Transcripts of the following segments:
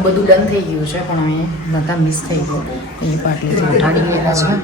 જમવાનું બધું ડન થઈ ગયું છે પણ અમે નતા મિસ થઈ ગયું એ પાટલી ઉઠાડી ગયેલા છે.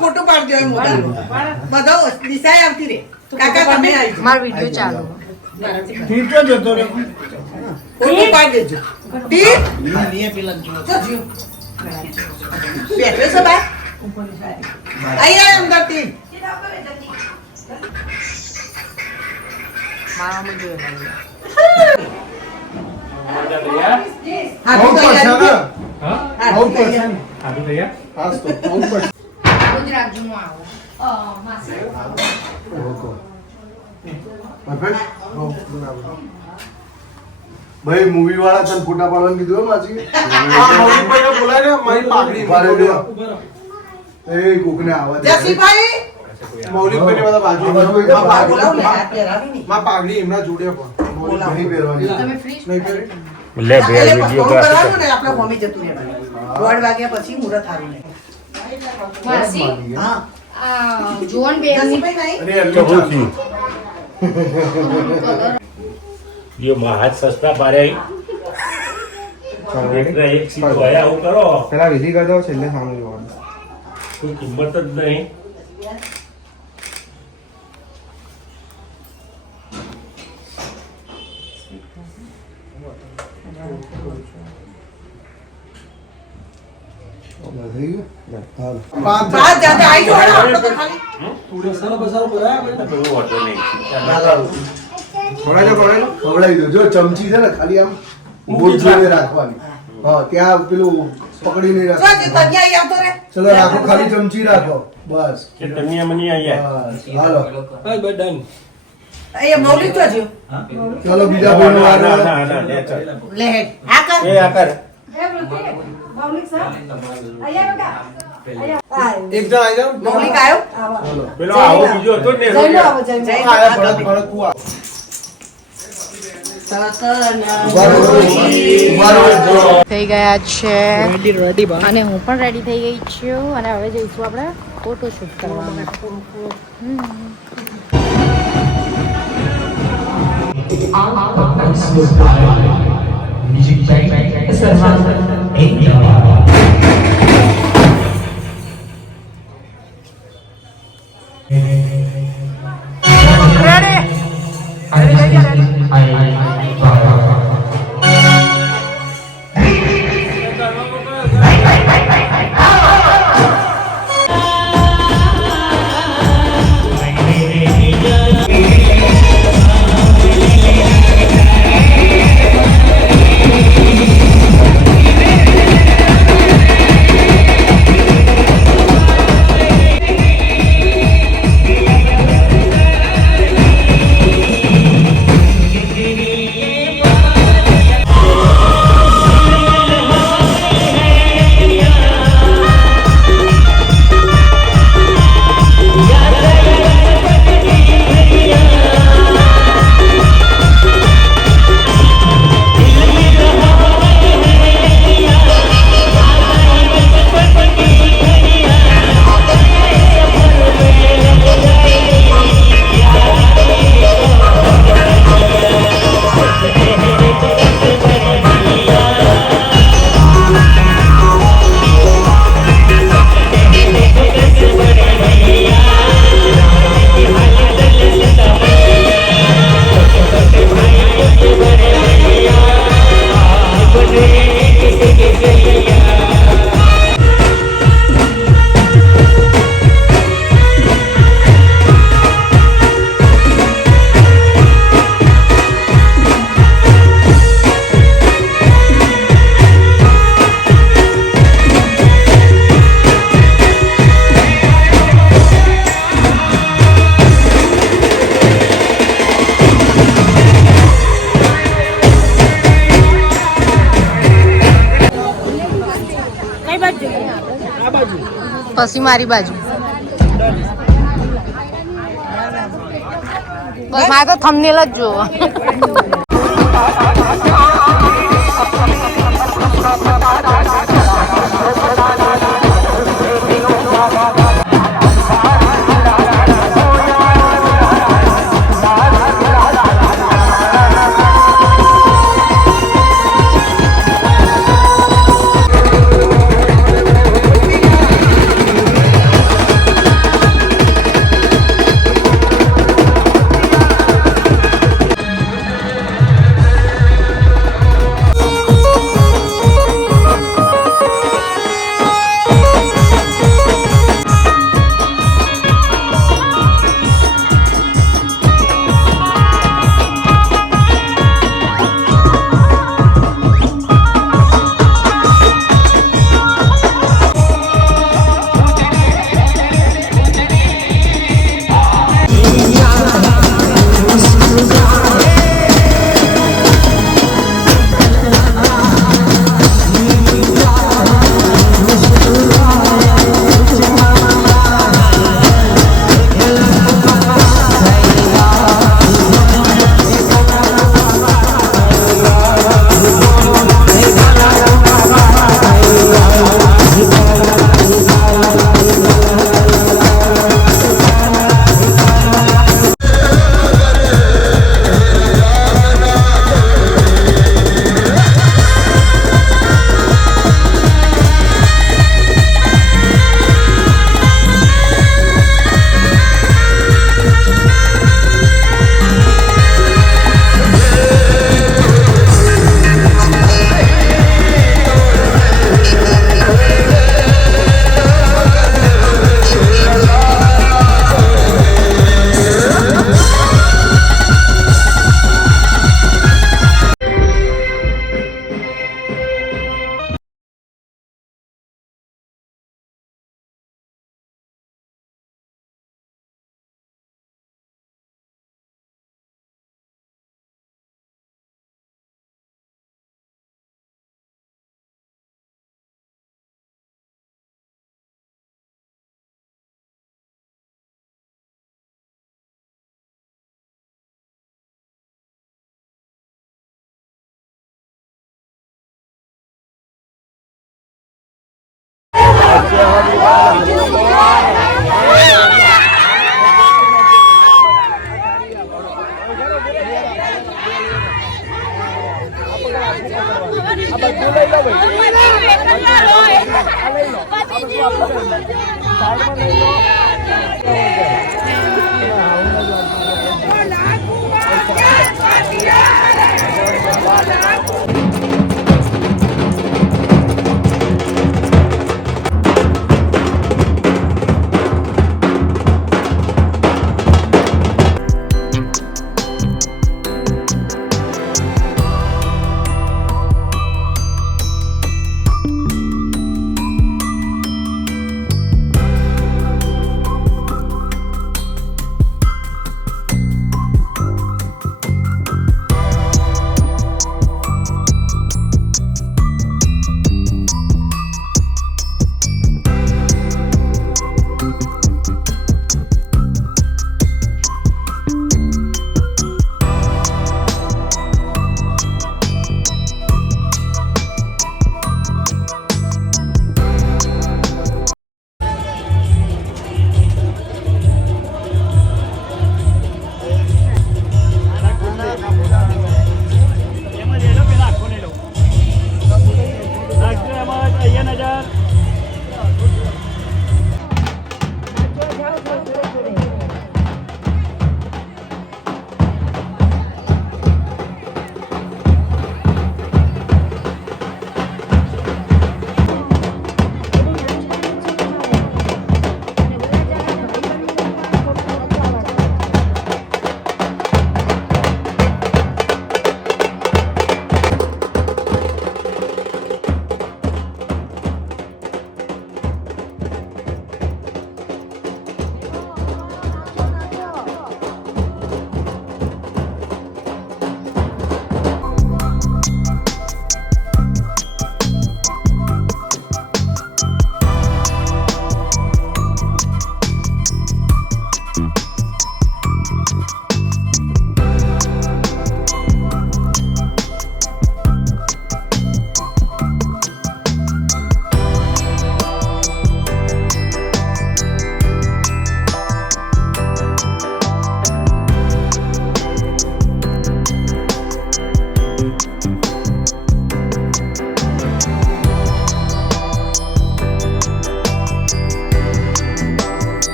ફોટો પાડજો એમ બધા દિશાએ આવતી રે કાકા તમે આવી મારો વિડિયો ચાલુ ઠીક છે જતો રે ફોટો પાડ દેજો ઠીક ની પેલા જો બેઠો છે બા અહીંયા અંદર તી મારા માં જોઈ ભાઈ મૂવી વાળા તને ફોટા પાડવાનું કીધું માજી બોલાય મારી પાઘડી એ કોકને આવા દે જસીભાઈ મૌલિકભાઈ ને બધા બાજુ બોલાવ લે હાથ પહેરાવી ની માં પાઘડી એમના જોડે પણ મૌલિકભાઈ પહેરવાની તમે ફ્રી નહીં પહેરી લે બે વિડિયો કરાવો ને આપણે હોમી જતું રહેવાનું 1:30 વાગ્યા પછી મુરત હારું ને માસી હા જોન બેની જસીભાઈ નહીં અરે ચબુથી યો માં હાથ સસ્તા પારે એક સીધો આયા હું કરો પેલા વિધિ કરી દો છેલ્લે સામે જોવાનું કોઈ કિંમત જ નહીં. બાદ જાતે આવી જો આપણે તો ખાલી બધું વાંધો નહીં. ખવડાવી દો જો ચમચી છે ને ખાલી આમ ગોળ જોઈને રાખવાની હા ત્યાં પેલું પકડી નહીં જો રાખવાનું તન્યા આવતો રે ચલો રાખો ખાલી ચમચી રાખો બસ કે તનિયા મની આયા બસ હાલો એ મૌલિક તો જો ચલો બીજા ભાઈનો ના વારો ના ના લે ચાલ. લે હેડ આ કર એ આ કર એક જણ આવી જાવ મૌલિક આવ્યો પેલો આવો બીજો હતો ને થઈ ગયા છે અને હું પણ રેડી થઈ ગઈ છું અને હવે જઈશું આપણે ફોટોશૂટ કરવા માટે. પછી મારી બાજુ બસ મારે તો થંબનેલ જ જોવો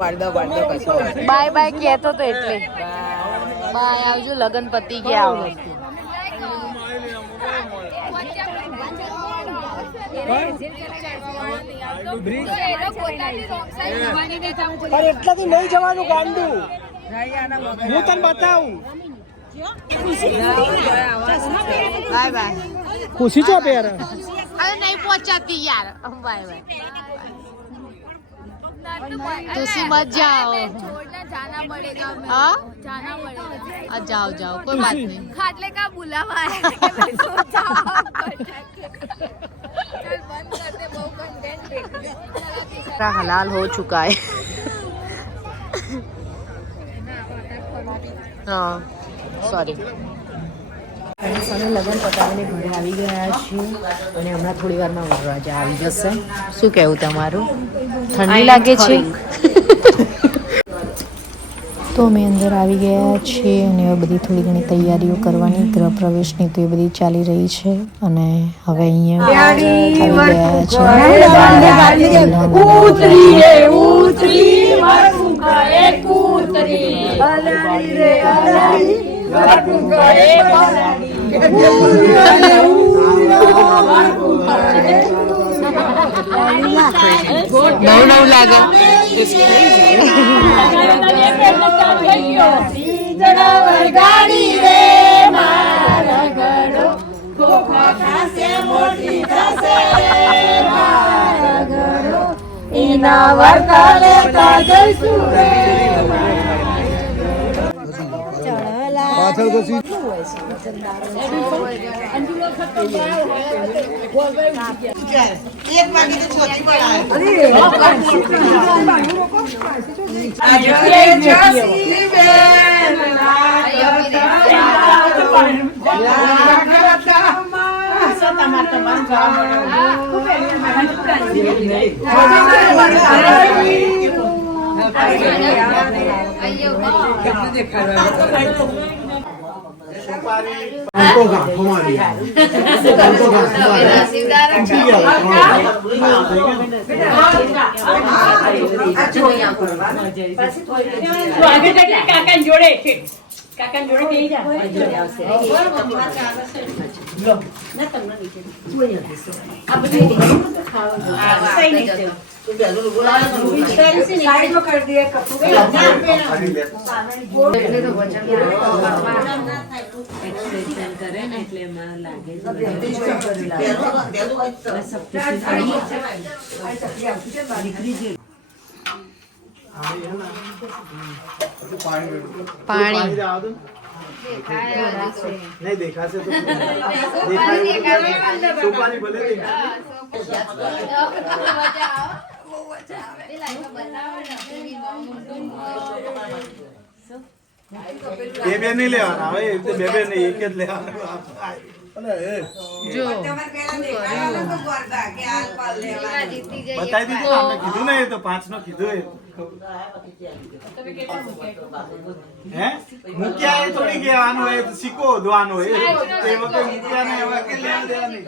બાય બાય કહેતો તો એટલે બાય આવજો લગન પતી ગયા આવો એટલાથી નહીં જવાનું ગાંડું હું તને બતાવું બાય બાય ખુશી છો પેર અરે નહીં પહોંચાતી યાર બાય બાય तुसी मत जाओ जाना पड़ेगा हाँ जाना पड़ेगा जाओ जाओ कोई बात नहीं खाटले का बुलावा है चल बंद कर दे बहुत कंटेंट देख हलाल हो चुका है हाँ सॉरी અમે લગ્ન પતાવીને ઘરે આવી ગયા છીએ અને હમણાં થોડી વારમાં વરરાજા આવી જશે શું કહેવું તમારું ઠંડી લાગે છે તો અમે અંદર આવી ગયા છીએ અને હવે બધી થોડી ઘણી તૈયારીઓ કરવાની ગૃહ પ્રવેશની તો એ બધી ચાલી રહી છે અને હવે અહીંયા નવું લાગે પાછળ પછી એક વાગી તો છોટી પડાય પાણી नहीं देखा से तो पानी भले બે બે નહીં લેવાના હવે બે બે નહીં એક જ લેવાના જો બતાવી દીધું આપણે કીધું ને એ તો 5 નો કીધું હે મૂક્યા એ થોડી કહેવાનું હોય તો સિક્કો દોવાનો હોય એ વખતે મૂક્યા ને હવે કે લેવા દેવાની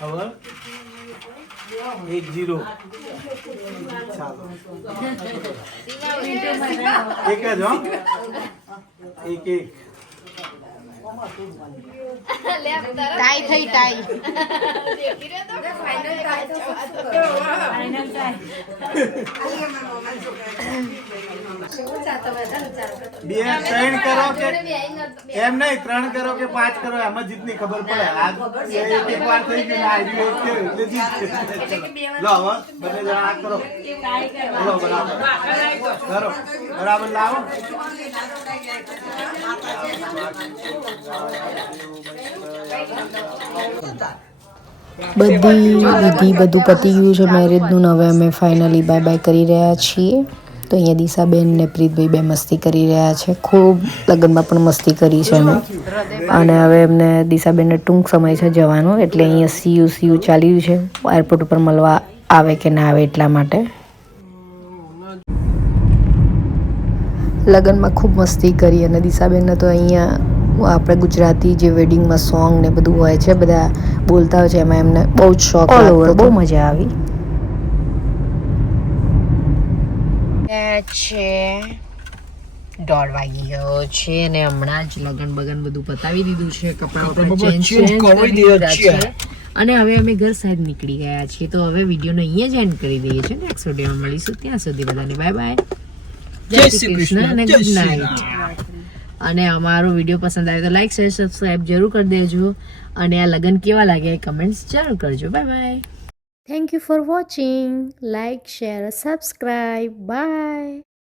હવે 1-0 ચાલો એક જ હો 1-1 ટાઈ થઈ ટાઈ બે 3 કરો કે એમ નહીં 3 કરો કે 5 કરો એમાં જીતની ખબર પડે આ એક વાર થઈ ગયું આઈડી એટલે જીત લો હવે બંને જણા આ કરો બોલો બરાબર કરો બરાબર લાવો બધી વિધિ બધું પતી ગયું છે મેરેજનું હવે અમે ફાઇનલી બાય બાય કરી રહ્યા છીએ તો અહીંયા દિશાબેન ને પ્રીતભાઈ બે મસ્તી કરી રહ્યા છે ખૂબ લગ્નમાં પણ મસ્તી કરી છે અમે અને હવે એમને દિશાબેનને ટૂંક સમય છે જવાનું એટલે અહીંયા સીયુ ચાલ્યું છે એરપોર્ટ ઉપર મળવા આવે કે ના આવે એટલા માટે લગ્નમાં ખૂબ મસ્તી કરી અને દિશાબેનને તો અહીંયા આપણે ગુજરાતી જે વેડિંગમાં સોંગ ને બધું હોય છે બધા બોલતા હોય છે એમાં એમને બહુ જ શોખ લાગતો બહુ મજા આવી છે 1:30 વાગી ગયો છે અને હમણાં જ લગન બગન બધું પતાવી દીધું છે કપડાં ચેન્જ કરી દીધા છે અને હવે અમે ઘર સાઈડ નીકળી ગયા છીએ તો હવે વિડીયોને અહીંયા જ એન્ડ કરી દઈએ છીએ નેક્સ્ટ વિડીયોમાં મળીશું ત્યાં સુધી બધાને બાય બાય જય શ્રી કૃષ્ણ અને ગુડ નાઇટ અને અમારો વિડીયો પસંદ આવે તો લાઈક શેર સબસ્ક્રાઇબ જરૂર કરી દેજો અને આ લગન કેવા લાગ્યા એ કમેન્ટ્સ જરૂર કરજો bye bye thank you for watching like share subscribe by